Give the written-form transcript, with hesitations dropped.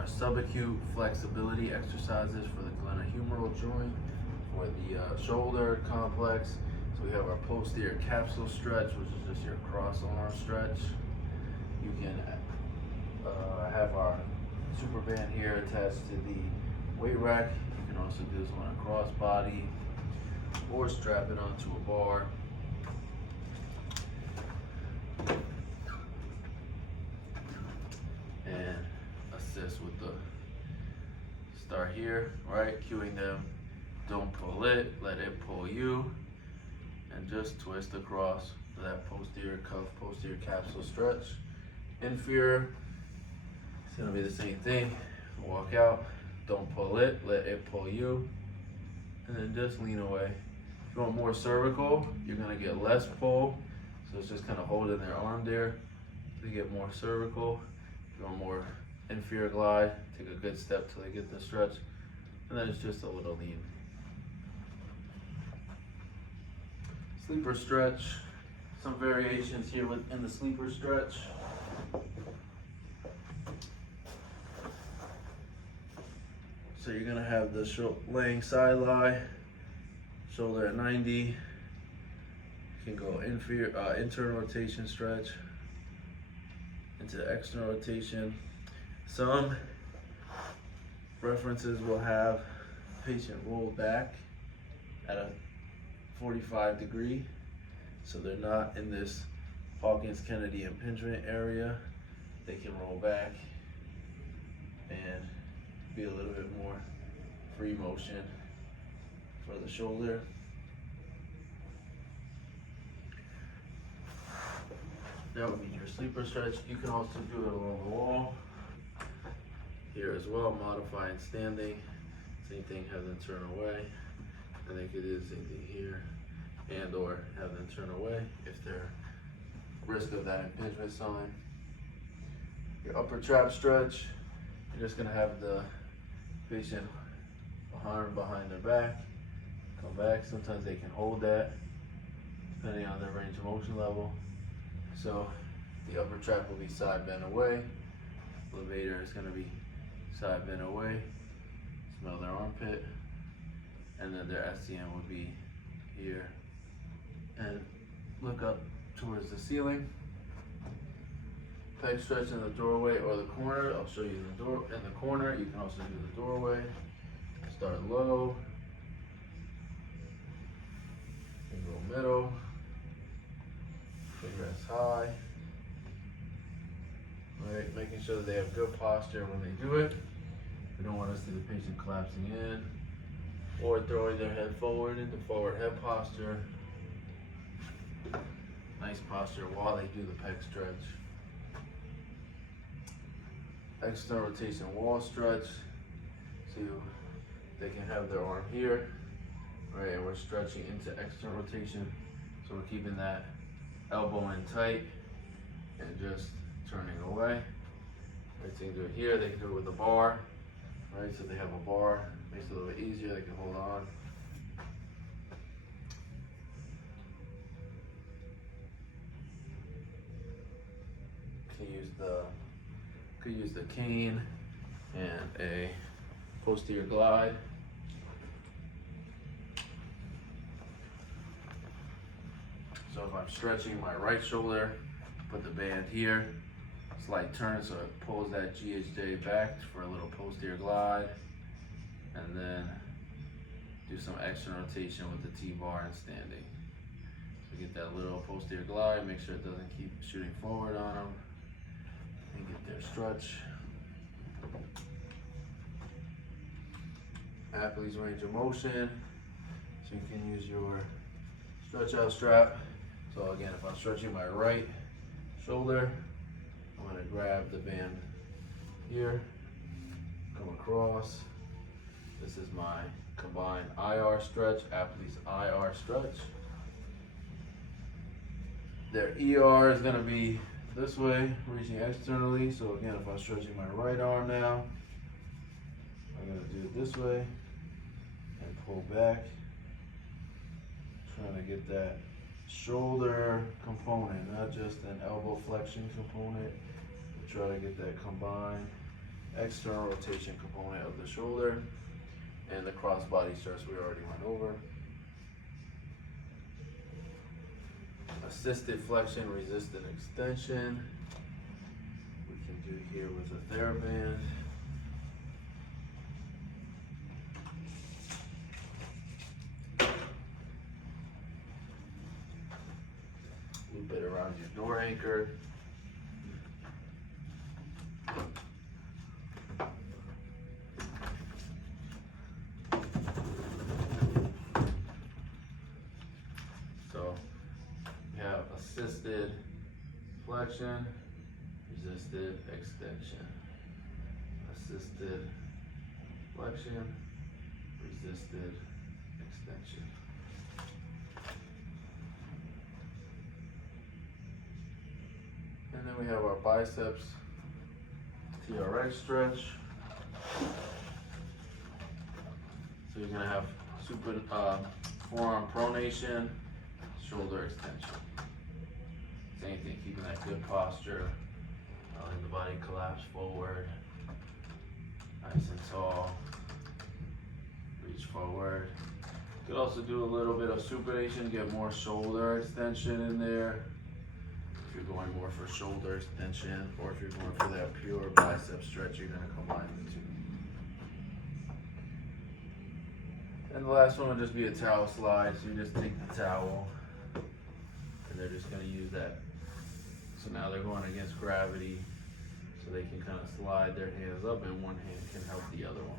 our subacute flexibility exercises for the glenohumeral joint, for the shoulder complex. So we have our posterior capsule stretch, which is just your cross arm stretch. You can have our super band here attached to the weight rack. You can also do this on a cross body or strap it onto a bar. And assist with the start here, right? Cueing them, don't pull it, let it pull you, and just twist across for that posterior cuff, posterior capsule stretch. Inferior, it's gonna be the same thing. Walk out, don't pull it, let it pull you, and then just lean away. If you want more cervical, you're gonna get less pull, so it's just kind of holding their arm there to get more cervical. If you want more inferior glide, take a good step till they get the stretch, and then it's just a little lean. Sleeper stretch, some variations here in the sleeper stretch. So you're gonna have the laying side lie, shoulder at 90. You can go internal rotation stretch into external rotation. Some references will have patient roll back at a 45 degree, so they're not in this Hawkins-Kennedy impingement area. They can roll back and be a little bit more free motion for the shoulder. That would be your sleeper stretch. You can also do it along the wall here as well, modifying standing. Same thing, have them turn away. I think it is same thing here, and or have them turn away if they're risk of that impingement sign. Your upper trap stretch, you're just gonna have the patient arm behind their back, come back. Sometimes they can hold that depending on their range of motion level. So the upper trap will be side bend away. Levator is gonna be side bend away. Smell their armpit. And then their SCM would be here. And look up towards the ceiling. Pec stretch in the doorway or the corner. I'll show you the door in the corner. You can also do the doorway. Start low. And go middle. Rest high. Right, making sure that they have good posture when they do it. We don't want to see the patient collapsing in or throwing their head forward into forward head posture. Nice posture while they do the pec stretch. External rotation wall stretch. So they can have their arm here, right? And we're stretching into external rotation. So we're keeping that elbow in tight and just turning away. Right, so you can do it here, they can do it with a bar, right? So they have a bar, makes it a little bit easier, they can hold on. Could use the cane and a posterior glide. So if I'm stretching my right shoulder, put the band here, slight turn so it pulls that GHJ back for a little posterior glide, and then do some external rotation with the T-bar and standing. So get that little posterior glide, make sure it doesn't keep shooting forward on them, and get their stretch. Athlete's range of motion, so you can use your stretch out strap. So again, if I'm stretching my right shoulder, I'm gonna grab the band here, come across. This is my combined IR stretch, athlete's IR stretch. Their ER is gonna be this way, reaching externally. So again, if I'm stretching my right arm now, I'm gonna do it this way and pull back, trying to get that shoulder component, not just an elbow flexion component. Try to get that combined external rotation component of the shoulder, and the cross body stretch we already went over. Assisted flexion, resisted extension. We can do here with a TheraBand. Loop it around your door anchor. So we have assisted flexion, resisted extension. Assisted flexion, resisted extension. And then we have our biceps TRX stretch. So you're gonna have forearm pronation, shoulder extension. Same thing, keeping that good posture, letting the body collapse forward, nice and tall, reach forward. You could also do a little bit of supination, get more shoulder extension in there. If you're going more for shoulder extension, or if you're going for that pure bicep stretch, you're gonna combine the two. And the last one would just be a towel slide. So you just take the towel, and they're just gonna use that. So now they're going against gravity, so they can kind of slide their hands up, and one hand can help the other one.